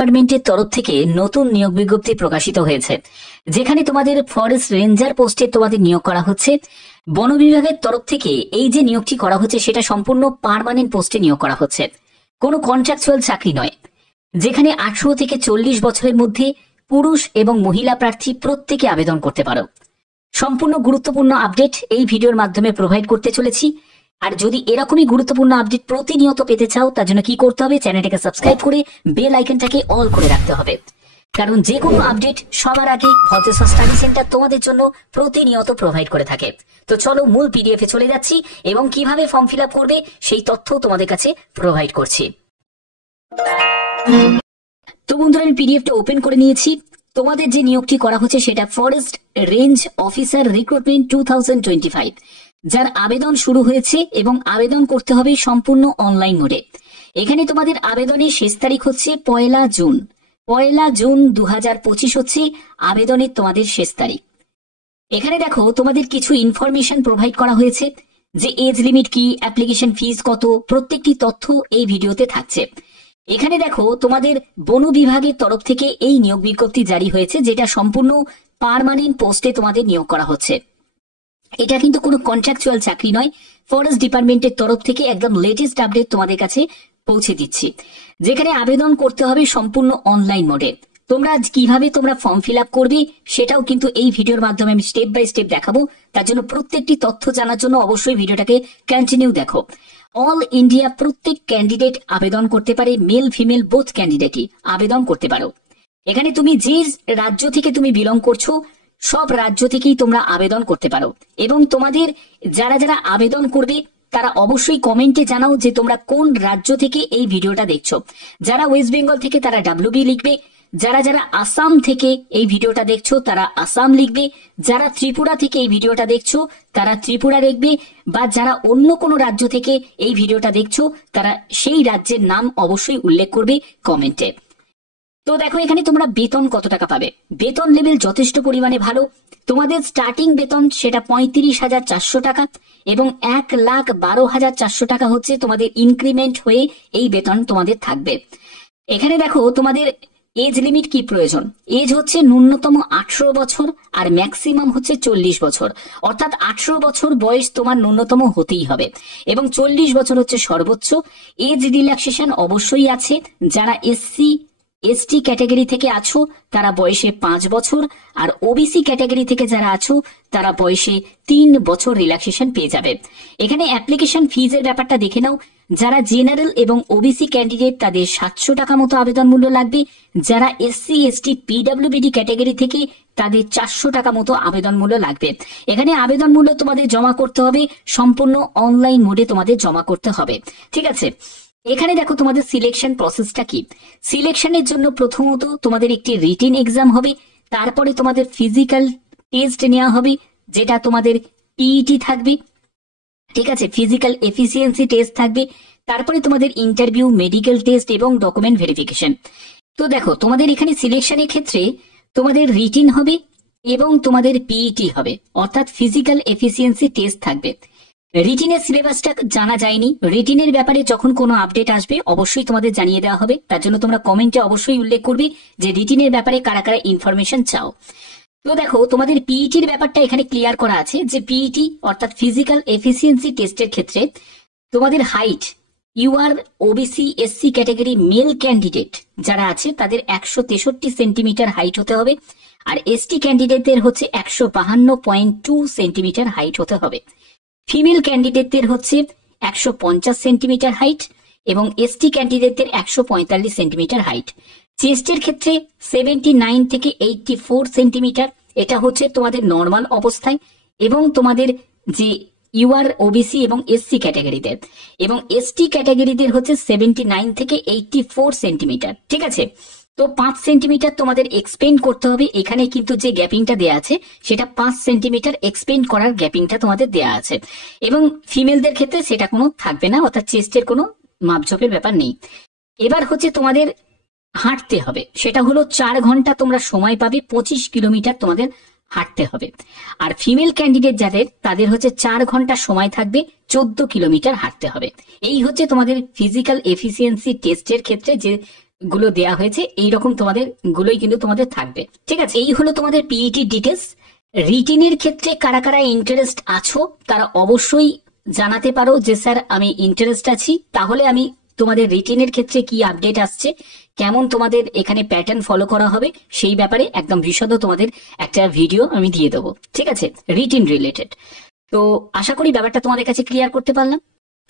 ডিপার্টমেন্টের তরফ থেকে নতুন নিয়োগ বিজ্ঞপ্তি প্রকাশিত হয়েছে, যেখানে তোমাদের ফরেস্ট রেঞ্জার পোস্টে তোমাদের নিয়োগ করা হচ্ছে। বন বিভাগের তরফ থেকে এই যে নিয়োগটি করা হচ্ছে সেটা সম্পূর্ণ পার্মানেন্ট পোস্টে নিয়োগ করা হচ্ছে, কোনো কন্ট্রাকচুয়াল চাকরি নয়। যেখানে 18 থেকে 40 বছরের মধ্যে পুরুষ এবং মহিলা প্রার্থী প্রত্যেকে আবেদন করতে পারো। সম্পূর্ণ গুরুত্বপূর্ণ আপডেট এই ভিডিওর মাধ্যমে প্রোভাইড করতে চলেছি। আর যদি এরকমই গুরুত্বপূর্ণ আপডেট প্রতিনিয়ত পেতে চাও, তার জন্য কি করতে হবে, চ্যানেলটাকে সাবস্ক্রাইব করে বেল আইকনটাকে অল করে রাখতে হবে। কারণ যে কোনো আপডেট সবার আগে ভদ্রেশ্বর স্টাডি সেন্টার তোমাদের জন্য প্রতিনিয়ত প্রোভাইড করে থাকে। তো চলো মূল পিডিএফ এ চলে যাচ্ছি এবং কিভাবে ফর্ম ফিল আপ করবে সেই তথ্য তোমাদের কাছে প্রোভাইড করছি। তো বন্ধুরা, আমি পিডিএফটা ওপেন করে নিয়েছি। তোমাদের যে নিয়োগটি করা হচ্ছে সেটা ফরেস্ট রেঞ্জ অফিসার রিক্রুটমেন্ট 2025, যার আবেদন শুরু হয়েছে এবং আবেদন করতে হবে সম্পূর্ণ অনলাইন মোডে। এখানে তোমাদের আবেদনের শেষ তারিখ হচ্ছে 1 জুন। 1 জুন 2025 হচ্ছে আবেদনের তোমাদের শেষ তারিখ। এখানে দেখো তোমাদের কিছু ইনফরমেশন প্রোভাইড করা হয়েছে, যে এজ লিমিট কি, অ্যাপ্লিকেশন ফিস কত, প্রত্যেকটি তথ্য এই ভিডিওতে থাকছে। এখানে দেখো তোমাদের বন বিভাগের তরফ থেকে এই নিয়োগ বিজ্ঞপ্তি জারি হয়েছে, যেটা সম্পূর্ণ পার্মানেন্ট পোস্টে তোমাদের নিয়োগ করা হচ্ছে। এটা কিন্তু কোনো কন্ট্রাকচুয়াল চাকরি নয়। ফরেস্ট ডিপার্টমেন্টের তরফ থেকে একদম লেটেস্ট আপডেট তোমাদের কাছে পৌঁছে দিচ্ছি, যেখানে আবেদন করতে হবে সম্পূর্ণ অনলাইন মোডে। তোমরা কিভাবে তোমরা ফর্ম ফিল আপ করবে সেটাও কিন্তু এই ভিডিওর মাধ্যমে আমি স্টেপ বাই স্টেপ দেখাবো। তার জন্য প্রত্যেকটি তথ্য জানার জন্য অবশ্যই ভিডিওটাকে কন্টিনিউ দেখো। অল ইন্ডিয়া প্রত্যেক ক্যান্ডিডেট আবেদন করতে পারে, মেল ফিমেল বোথ ক্যান্ডিডেটই আবেদন করতে পারো। এখানে তুমি যে রাজ্য থেকে তুমি বিলং করছো সব রাজ্য থেকেই তোমরা আবেদন করতে পারো। এবং তোমাদের যারা যারা আবেদন করবে তারা অবশ্যই কমেন্টে জানাও যে তোমরা কোন রাজ্য থেকে এই ভিডিওটা দেখছো। যারা ওয়েস্ট বেঙ্গল থেকে তারা ডাব্লিউবি লিখবে, যারা যারা আসাম থেকে এই ভিডিওটা দেখছো তারা আসাম লিখবে, যারা ত্রিপুরা থেকে এই ভিডিওটা দেখছো তারা ত্রিপুরা লিখবে, বা যারা অন্য কোনো রাজ্য থেকে এই ভিডিওটা দেখছো তারা সেই রাজ্যের নাম অবশ্যই উল্লেখ করবে কমেন্টে। তো দেখো এখানে তোমরা বেতন কত টাকা পাবে। বেতন লেভেল যথেষ্ট পরিমাণে ভালো। তোমাদের স্টার্টিং বেতন সেটা 35,400 টাকা এবং 1,12,400 টাকা হচ্ছে তোমাদের ইনক্রিমেন্ট হয়ে এই বেতন তোমাদের থাকবে। এখানে দেখো তোমাদের এজ লিমিট কি প্রয়োজন। এজ হচ্ছে ন্যূনতম 18 বছর আর ম্যাক্সিমাম হচ্ছে 40 বছর। অর্থাৎ 18 বছর বয়স তোমার ন্যূনতম হতেই হবে এবং 40 বছর হচ্ছে সর্বোচ্চ। এজ রিল্যাক্সেশন অবশ্যই আছে। যারা এসটি ক্যাটাগরি থেকে আছো তারা বয়সে 5 বছর, আর ওবিসি ক্যাটাগরি থেকে যারা আছো তারা বয়সে 3 বছর রিল্যাক্সেশন পেয়ে যাবে। এখানে অ্যাপ্লিকেশন ফিজের ব্যাপারটা দেখে নাও। যারা জেনারেল এবং ওবিসি ক্যান্ডিডেট তাদের 700 টাকা মতো আবেদন মূল্য লাগবে। যারা এসসি এসটি পিডব্লিউবিডি ক্যাটাগরি থেকে তাদের 400 টাকা মতো আবেদন মূল্য লাগবে। এখানে আবেদন মূল্য তোমাদের জমা করতে হবে সম্পূর্ণ অনলাইন মোডে, তোমাদের জমা করতে হবে। ঠিক আছে, এখানে দেখো তোমাদের সিলেকশন প্রসেসটা কি। সিলেকশনের জন্য প্রথমত তোমাদের একটি রিটেন এক্সাম হবে, তারপরে তোমাদের ফিজিক্যাল টেস্ট নেওয়া হবে, যেটা তোমাদের পিইটি থাকবে। ঠিক আছে, ফিজিক্যাল এফিসিয়েন্সি টেস্ট থাকবে, তারপরে তোমাদের ইন্টারভিউ, মেডিকেল টেস্ট এবং ডকুমেন্ট ভেরিফিকেশন। তো দেখো তোমাদের এখানে সিলেকশনের ক্ষেত্রে তোমাদের রিটেন হবে এবং তোমাদের পিইটি হবে, অর্থাৎ ফিজিক্যাল এফিসিয়েন্সি টেস্ট থাকবে। রিটিনের সিলেবাসটা জানা যায়নি। রিটিনের ব্যাপারে যখন কোনো আপডেট আসবে অবশ্যই তোমাদের জানিয়ে দেওয়া হবে। তার জন্য তোমরা কমেন্টে অবশ্যই উল্লেখ করবে যে রিটিনের ব্যাপারে কারা কারা ইনফরমেশন চাও। তো দেখো তোমাদের পিইটির ব্যাপারটা এখানে ক্লিয়ার করা আছে, যে পিইটি অর্থাৎ ফিজিক্যাল এফিসিয়েন্সি টেস্টের ক্ষেত্রে তোমাদের height, UR OBC SC category male candidate যারা আছে তাদের 163 সেন্টিমিটার হাইট হতে হবে, আর এসটি ক্যান্ডিডেটদের হচ্ছে 152.2 সেন্টিমিটার হাইট হতে হবে। ফিমেল ক্যান্ডিডেটদের হচ্ছে 150 সেন্টিমিটার হাইট এবং এসটি ক্যান্ডিডেটদের 145 সেন্টিমিটার হাইট। চেস্টের ক্ষেত্রে 79 থেকে 84 সেন্টিমিটার, এটা হচ্ছে তোমাদের নর্মাল অবস্থায়। এবং তোমাদের যে ইউআর ওবিসি এবং এসসি ক্যাটাগরিদের এবং এসটি ক্যাটাগরিদের হচ্ছে 79 থেকে 84 সেন্টিমিটার। ঠিক আছে, তো 5 সেন্টিমিটার তোমাদের এক্সপেন্ড করতে হবে। এখানে কিন্তু যে গ্যাপিংটা দেয়া আছে সেটা 5 সেন্টিমিটার এক্সপেন্ড করার গ্যাপিংটা তোমাদের দেয়া আছে। এবং ফিমেলদের ক্ষেত্রে সেটা কোনো থাকবে না, অর্থাৎ চেস্টের কোনো মাপঝোপের ব্যাপার নেই। এবার হচ্ছে তোমাদের হাঁটতে হবে, সেটা হলো 4 ঘন্টা তোমরা সময় পাবে, 25 কিলোমিটার তোমাদের হাঁটতে হবে। আর ফিমেল ক্যান্ডিডেট যাদের তাদের হচ্ছে 4 ঘন্টা সময় থাকবে, 14 কিলোমিটার হাঁটতে হবে। এই হচ্ছে তোমাদের ফিজিক্যাল এফিসিয়েন্সি টেস্টের ক্ষেত্রে যে গুলো দেয়া হয়েছে, এইরকম তোমাদের গুলোই কিন্তু তোমাদের থাকবে। ঠিক আছে, এই হলো তোমাদের পিইটি ডিটেলস। রিটিনের ক্ষেত্রে কারা কারা ইন্টারেস্ট আছো তারা অবশ্যই জানাতে পারো যে স্যার আমি ইন্টারেস্ট আছি, তাহলে আমি তোমাদের রিটিনের ক্ষেত্রে কি আপডেট আসছে, কেমন তোমাদের এখানে প্যাটার্ন ফলো করা হবে, সেই ব্যাপারে একদম বিশদ তোমাদের একটা ভিডিও আমি দিয়ে দেবো। ঠিক আছে, রিটিন রিলেটেড। তো আশা করি ব্যাপারটা তোমাদের কাছে ক্লিয়ার করতে পারলাম।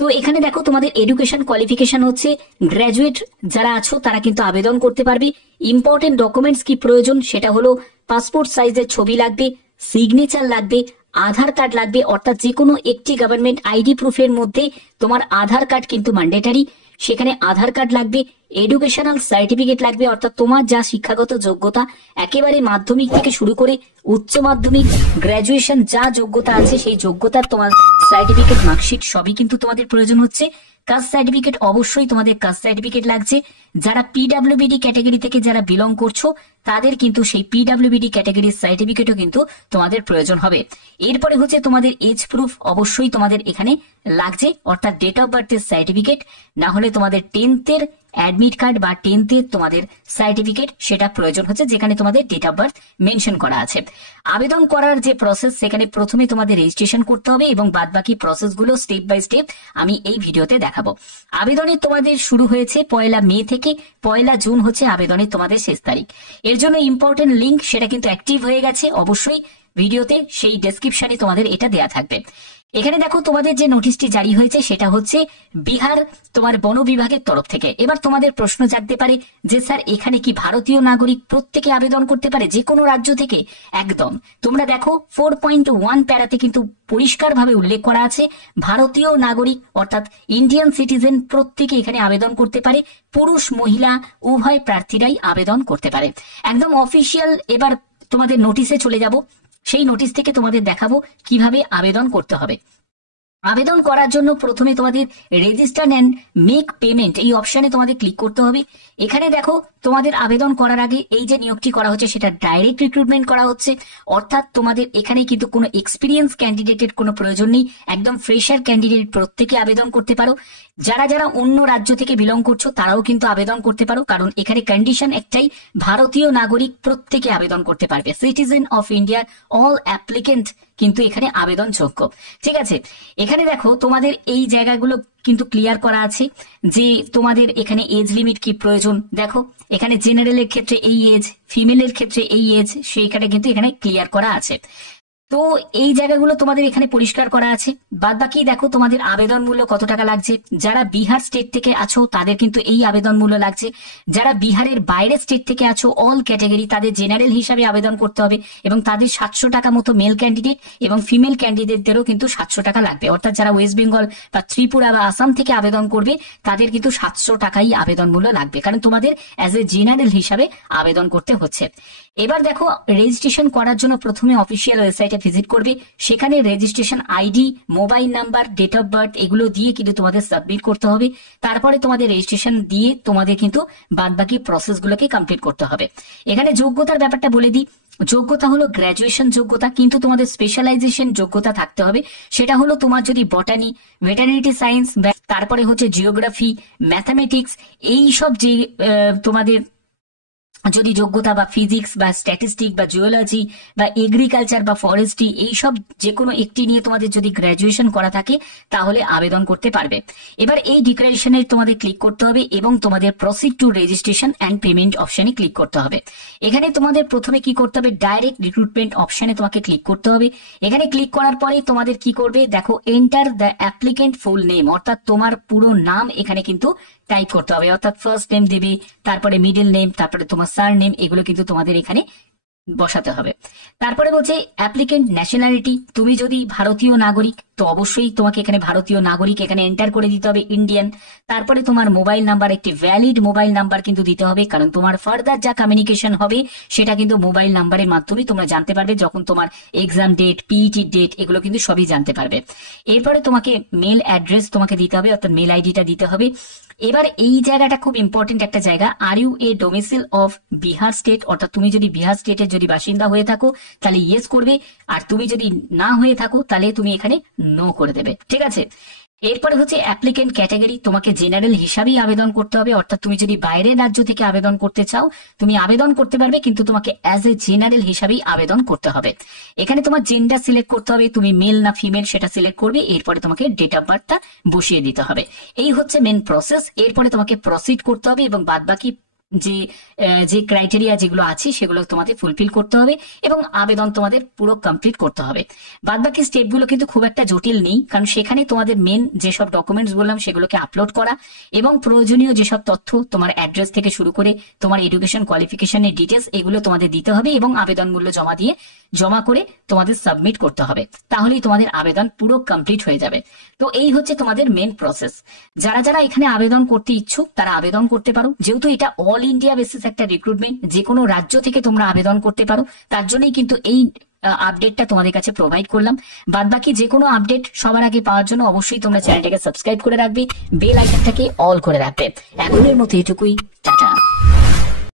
তো এখানে দেখো তোমাদের এডুকেশন কোয়ালিফিকেশন হচ্ছে গ্র্যাজুয়েট যারা আছো তারা কিন্তু আবেদন করতে পারবে। ইম্পর্টেন্ট ডকুমেন্টস কি প্রয়োজন, সেটা হলো পাসপোর্ট সাইজের ছবি লাগবে, সিগনেচার লাগবে, আধার কার্ড লাগবে, অর্থাৎ যে কোনো একটি গভর্নমেন্ট আইডি প্রুফের মধ্যে তোমার আধার কার্ড কিন্তু ম্যান্ডেটারি, সেখানে আধার কার্ড লাগবে, এডুকেশনাল সার্টিফিকেট লাগবে, অর্থাৎ তোমার যা শিক্ষাগত যোগ্যতা একেবারে মাধ্যমিক থেকে শুরু করে উচ্চ মাধ্যমিক গ্রাজুয়েশন যা যোগ্যতা আছে সেই যোগ্যতার তোমার সার্টিফিকেট মার্কশিট সবই কিন্তু তোমাদের প্রয়োজন হচ্ছে। কাস্ট সার্টিফিকেট অবশ্যই তোমাদের কাস্ট সার্টিফিকেট লাগছে। যারা পিডাব্লিউবিডি ক্যাটাগরি থেকে যারা বিলং করছো তাদের কিন্তু সেই পিডাব্লিউবিডি ক্যাটাগরির সার্টিফিকেটও কিন্তু তোমাদের প্রয়োজন হবে। এরপরে হচ্ছে তোমাদের এজ প্রুফ অবশ্যই তোমাদের এখানে লাগছে, অর্থাৎ ডেট অফ বার্থের সার্টিফিকেট, না হলে তোমাদের 10th-এর অ্যাডমিট কার্ড বা 10th-এর তোমাদের সার্টিফিকেট সেটা প্রয়োজন হচ্ছে, যেখানে তোমাদের ডেট অফ বার্থ মেনশন করা আছে। আবেদন করার যে প্রসেস সেখানে প্রথমে তোমাদের রেজিস্ট্রেশন করতে হবে এবং বাদবাকি প্রসেসগুলো স্টেপ বাই স্টেপ আমি এই ভিডিওতে দেখাবো। আবেদনের তোমাদের শুরু হয়েছে 1 মে থেকে 1 জুন হচ্ছে আবেদনের তোমাদের শেষ তারিখ। এর জন্য ইম্পর্টেন্ট লিঙ্ক সেটা কিন্তু অ্যাক্টিভ হয়ে গেছে, অবশ্যই ভিডিওতে সেই ডেসক্রিপশনে তোমাদের এটা দেয়া থাকবে। এখানে দেখো তোমাদের যে নোটিশটি জারি হয়েছে সেটা হচ্ছে বিহার তোমার বন বিভাগের তরফ থেকে। এবার তোমাদের প্রশ্ন জাগতে পারে যে স্যার এখানে কি ভারতীয় নাগরিক প্রত্যেকে আবেদন করতে পারে যে কোনো রাজ্য থেকে? একদম, তোমরা দেখো 4.1 প্যারাতে কিন্তু পরিষ্কারভাবে উল্লেখ করা আছে ভারতীয় নাগরিক অর্থাৎ ইন্ডিয়ান সিটিজেন প্রত্যেকে এখানে আবেদন করতে পারে, পুরুষ মহিলা উভয় প্রার্থীরাই আবেদন করতে পারে। একদম অফিসিয়াল এবার তোমাদের নোটিশে চলে যাব, সেই নোটিশ থেকে তোমাদের দেখাবো কিভাবে আবেদন করতে হবে। আবেদন করার জন্য প্রথমে তোমাদের রেজিস্টার অ্যান্ড মেক পেমেন্ট এই অপশনে তোমাদের ক্লিক করতে হবে। এখানে দেখো তোমাদের আবেদন করার আগে এই যে নিয়োগটি করা হচ্ছে সেটা ডাইরেক্ট রিক্রুটমেন্ট করা হচ্ছে, অর্থাৎ তোমাদের এখানে কিন্তু কোনো এক্সপিরিয়েন্স ক্যান্ডিডেটের কোনো প্রয়োজন নেই, একদম ফ্রেশার ক্যান্ডিডেট প্রত্যেকে আবেদন করতে পারো। যারা যারা অন্য রাজ্য থেকে বিলং করছো তারাও কিন্তু আবেদন করতে পারো, কারণ এখানে কন্ডিশন একটাই, ভারতীয় নাগরিক প্রত্যেকে আবেদন করতে পারবে। সিটিজেন অফ ইন্ডিয়ার অল অ্যাপ্লিকেন্ট কিন্তু এখানে আবেদন যোগ্য। ঠিক আছে, এখানে দেখো তোমাদের এই জায়গাগুলো কিন্তু ক্লিয়ার করা আছে যে তোমাদের এখানে এজ লিমিট কি প্রয়োজন। দেখো এখানে জেনারেলের ক্ষেত্রে এই এজ, ফিমেলের ক্ষেত্রে এই এজ, সেইখানে কিন্তু এখানে ক্লিয়ার করা আছে। তো এই জায়গাগুলো তোমাদের এখানে পরিষ্কার করা আছে। বাদ বাকি দেখো তোমাদের আবেদন মূল্য কত টাকা লাগছে। যারা বিহার স্টেট থেকে আছো তাদের কিন্তু এই আবেদন মূল্য লাগছে। যারা বিহারের বাইরের স্টেট থেকে আছো অল ক্যাটাগরি তাদের জেনারেল হিসাবে আবেদন করতে হবে এবং তাদের 700 টাকা মতো মেল ক্যান্ডিডেট এবং ফিমেল ক্যান্ডিডেটদেরও কিন্তু 700 টাকা লাগবে। অর্থাৎ যারা ওয়েস্ট বেঙ্গল বা ত্রিপুরা বা আসাম থেকে আবেদন করবে তাদের কিন্তু 700 টাকাই আবেদন মূল্য লাগবে, কারণ তোমাদের অ্যাজ এ জেনারেল হিসাবে আবেদন করতে হচ্ছে। এবার দেখো রেজিস্ট্রেশন করার জন্য প্রথমে অফিসিয়াল ওয়েবসাইটে ভিজিট করবে, সেখানে registration ID, mobile number, date of birth এগুলো দিয়ে কিন্তু তোমাদের সাবমিট করতে হবে। তারপরে তোমাদের রেজিস্ট্রেশন দিয়ে তোমাদের কিন্তু বাদবাকি প্রসেসগুলোকে কমপ্লিট করতে হবে। এখানে যোগ্যতার ব্যাপারটা বলে দিই, যোগ্যতা হলো গ্র্যাজুয়েশন যোগ্যতা, কিন্তু তোমাদের স্পেশালাইজেশন যোগ্যতা থাকতে হবে। সেটা হলো তোমার যদি বটানি, ভেটারিনারি সায়েন্স, তারপরে হচ্ছে জিওগ্রাফি, ম্যাথামেটিক্স এই সব যে তোমাদের যদি যোগ্যতা বা ফিজিক্স বা স্ট্যাটিস্টিক বা জিওলজি বা এগ্রিকালচার বা ফরেস্ট্রি এইসব যে কোনো একটি নিয়ে তোমাদের যদি গ্র্যাজুয়েশন করা থাকে তাহলে আবেদন করতে পারবে। এবার এই ডিক্লারেশনে তোমাদের ক্লিক করতে হবে এবং তোমাদের proceed to registration and payment অপশনে ক্লিক করতে হবে। এখানে তোমাদের প্রথমে কি করতে হবে, ডাইরেক্ট রিক্রুটমেন্ট অপশনে তোমাকে ক্লিক করতে হবে। এখানে ক্লিক করার পরে তোমাদের কি করবে, দেখো enter the applicant full name, অর্থাৎ তোমার পুরো নাম এখানে কিন্তু টাইপ করতে হবে, অর্থাৎ ফার্স্ট নেম দেবে, তারপরে মিডল নেম, তারপরে তোমার সার নেম, এগুলো কিন্তু তোমাদের এখানে বসাতে হবে। তারপরে বলছে অ্যাপ্লিকেন্ট ন্যাশনালিটি, তুমি যদি ভারতীয় নাগরিক তো অবশ্যই তোমাকে এখানে ভারতীয় নাগরিক এখানে এন্টার করে দিতে হবে, ইন্ডিয়ান। তারপরে তোমার মোবাইল নাম্বার, একটি ভ্যালিড মোবাইল নাম্বার কিন্তু দিতে হবে, কারণ তোমার ফার্দার যা কমিউনিকেশন হবে সেটা কিন্তু মোবাইল নাম্বারের মাধ্যমে তোমরা জানতে পারবে, যখন তোমার এক্সাম ডেট, পিইটি ডেট এগুলো কিন্তু সবই জানতে পারবে। এরপরে তোমাকে মেল অ্যাড্রেস তোমাকে দিতে হবে, অর্থাৎ মেল আইডিটা দিতে হবে। এবার এই জায়গাটা খুব ইম্পর্টেন্ট একটা জায়গা, are you a domicile of Bihar state, অর্থাৎ তুমি যদি বিহার স্টেটের যদি বাসিন্দা হয়ে থাকো তাহলে ইয়েস করবে, আর তুমি যদি না হয়ে থাকো তাহলে তুমি এখানে নো করে দেবে। ঠিক আছে, এরপরে হচ্ছে অ্যাপ্লিকেন্ট ক্যাটাগরি, তোমাকে জেনারেল হিসাবেই আবেদন করতে হবে, অর্থাৎ তুমি যদি বাইরের রাজ্য থেকে আবেদন করতে চাও তুমি আবেদন করতে পারবে, কিন্তু তোমাকে অ্যাজ এ জেনারেল হিসাবেই আবেদন করতে হবে। এখানে তোমার জেন্ডার সিলেক্ট করতে হবে, তুমি মেল না ফিমেল সেটা সিলেক্ট করবে, এরপরে তোমাকে ডেট অফ বার্থটা বসিয়ে দিতে হবে। এই হচ্ছে মেন প্রসেস। এরপরে তোমাকে প্রসিড করতে হবে এবং বাদবাকি যে যে ক্রাইটেরিয়া যেগুলো আছে সেগুলো তোমাদের ফুলফিল করতে হবে এবং আবেদন তোমাদের পুরো কমপ্লিট করতে হবে। বাদবাকি স্টেপগুলো কিন্তু খুব একটা জটিল নেই, কারণ সেখানে তোমাদের মেন যেসব ডকুমেন্টস বললাম সেগুলোকে আপলোড করা এবং প্রয়োজনীয় যেসব তথ্য তোমার অ্যাড্রেস থেকে শুরু করে তোমার এডুকেশন কোয়ালিফিকেশনের ডিটেলস এগুলো তোমাদের দিতে হবে এবং আবেদন মূল্য জমা করে তোমাদের সাবমিট করতে হবে, তাহলেই তোমাদের আবেদন পুরো কমপ্লিট হয়ে যাবে। তো এই হচ্ছে তোমাদের মেন প্রসেস। যারা যারা এখানে আবেদন করতে ইচ্ছুক তারা আবেদন করতে পারো, যেহেতু এটা অল ইন্ডিয়া বেসিস একটা রিক্রুটমেন্ট, যে কোনো রাজ্য থেকে তোমরা আবেদন করতে পারো, তার জন্যই কিন্তু এই আপডেটটা তোমাদের কাছে প্রোভাইড করলাম। বাদ বাকি যে কোনো আপডেট সবার আগে পাওয়ার জন্য অবশ্যই তোমরা চ্যানেলটাকে সাবস্ক্রাইব করে রাখবে, বেল আইকনটাকে অল করে রাখবে। এখনের মতো এটুকুই, টাটা।